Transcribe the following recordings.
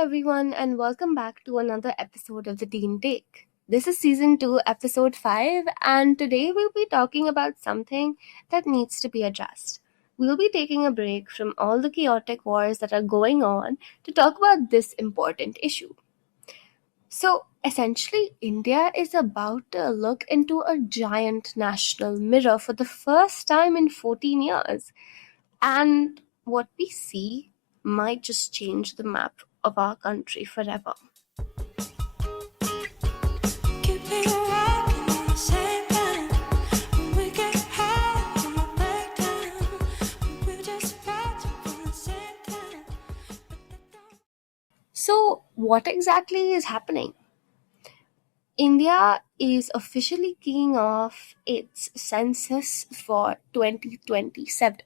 everyone, and welcome back to another episode of the Teen Take. This is season 2, episode 5, and today we'll be talking about something that needs to be addressed. We'll be taking a break from all the chaotic wars that are going on to talk about this important issue. So, essentially, India is about to look into a giant national mirror for the first time in 14 years. And what we see might just change the map of our country forever. So, what exactly is happening? India is officially kicking off its census for 2027.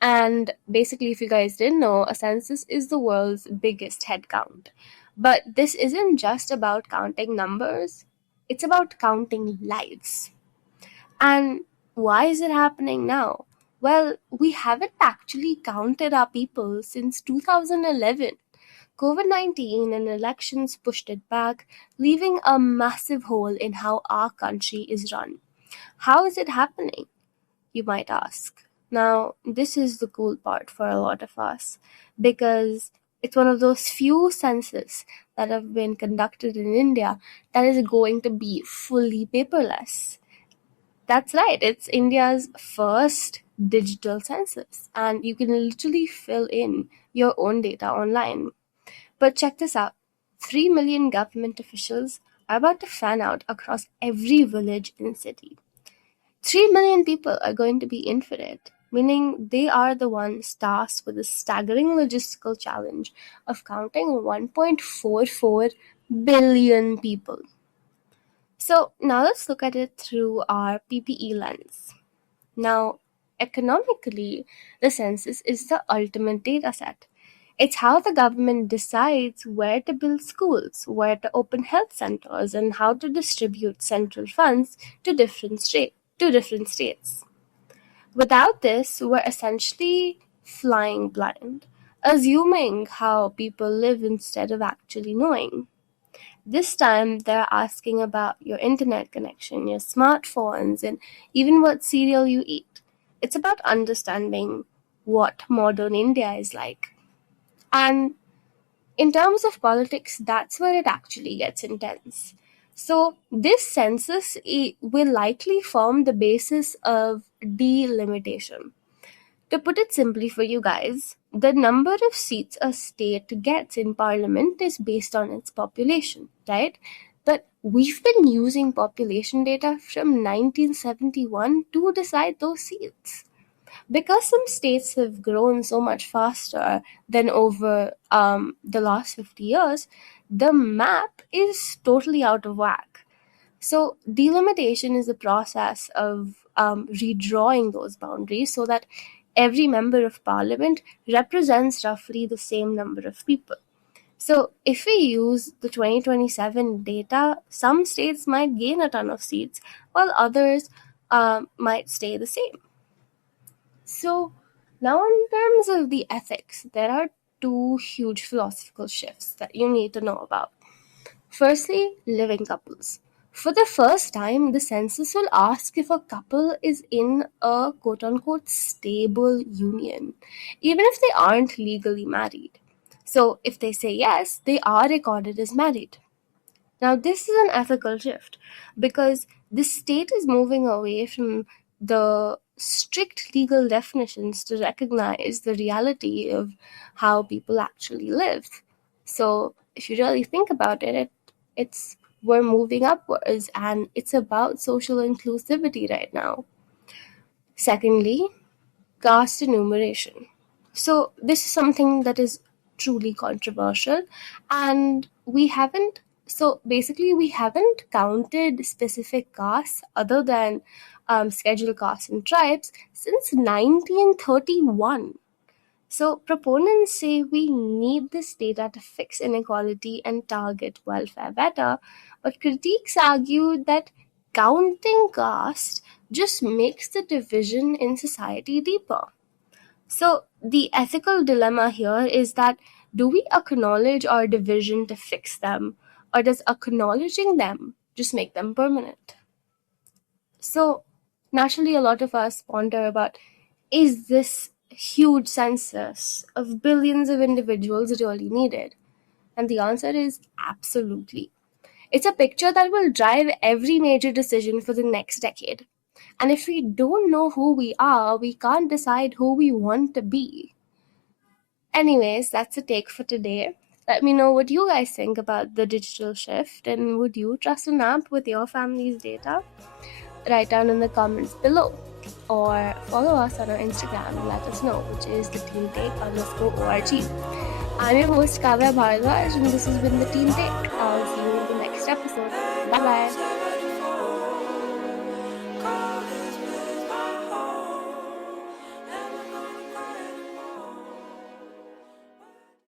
And basically, if you guys didn't know, a census is the world's biggest head count. But this isn't just about counting numbers, it's about counting lives. And why is it happening now? Well, we haven't actually counted our people since 2011. COVID-19 and elections pushed it back, leaving a massive hole in how our country is run. How is it happening, you might ask? Now, this is the cool part for a lot of us because it's one of those few census that have been conducted in India that is going to be fully paperless. That's right, it's India's first digital census, and you can literally fill in your own data online. But check this out, 3 million government officials are about to fan out across every village and city. 3 million people are going to be in for it, meaning they are the ones tasked with the staggering logistical challenge of counting 1.44 billion people. So now let's look at it through our PPE lens. Now, economically, the census is the ultimate data set. It's how the government decides where to build schools, where to open health centers, and how to distribute central funds to different states. Without this, we're essentially flying blind, assuming how people live instead of actually knowing. This time, they're asking about your internet connection, your smartphones, and even what cereal you eat. It's about understanding what modern India is like. And in terms of politics, that's where it actually gets intense. So, this census will likely form the basis of delimitation. To put it simply for you guys, the number of seats a state gets in parliament is based on its population, right? But we've been using population data from 1971 to decide those seats. Because some states have grown so much faster than over the last 50 years, the map is totally out of whack. So, delimitation is the process of redrawing those boundaries so that every member of parliament represents roughly the same number of people. So, if we use the 2027 data, some states might gain a ton of seats while others might stay the same. So, now in terms of the ethics, there are two huge philosophical shifts that you need to know about. Firstly, living couples. For the first time, the census will ask if a couple is in a quote unquote stable union, even if they aren't legally married. So, if they say yes, they are recorded as married. Now, this is an ethical shift because the state is moving away from the strict legal definitions to recognize the reality of how people actually live. So, if you really think about it's we're moving upwards and it's about social inclusivity right now. Secondly, caste enumeration. So, this is something that is truly controversial, and we haven't counted specific castes other than scheduled castes and tribes since 1931. So, proponents say we need this data to fix inequality and target welfare better, but critiques argue that counting caste just makes the division in society deeper. So, the ethical dilemma here is that Do we acknowledge our division to fix them, or does acknowledging them just make them permanent? So, naturally, a lot of us ponder about, is this huge census of billions of individuals really needed? And the answer is absolutely. It's a picture that will drive every major decision for the next decade. And if we don't know who we are, we can't decide who we want to be. Anyways, that's a take for today. Let me know what you guys think about the digital shift, and would you trust an app with your family's data? Write down in the comments below, or follow us on our Instagram and let us know, which is theteentake_org. I'm your host Kavya Bharadwaj, and this has been the Teen Take. I'll see you in the next episode. Bye bye.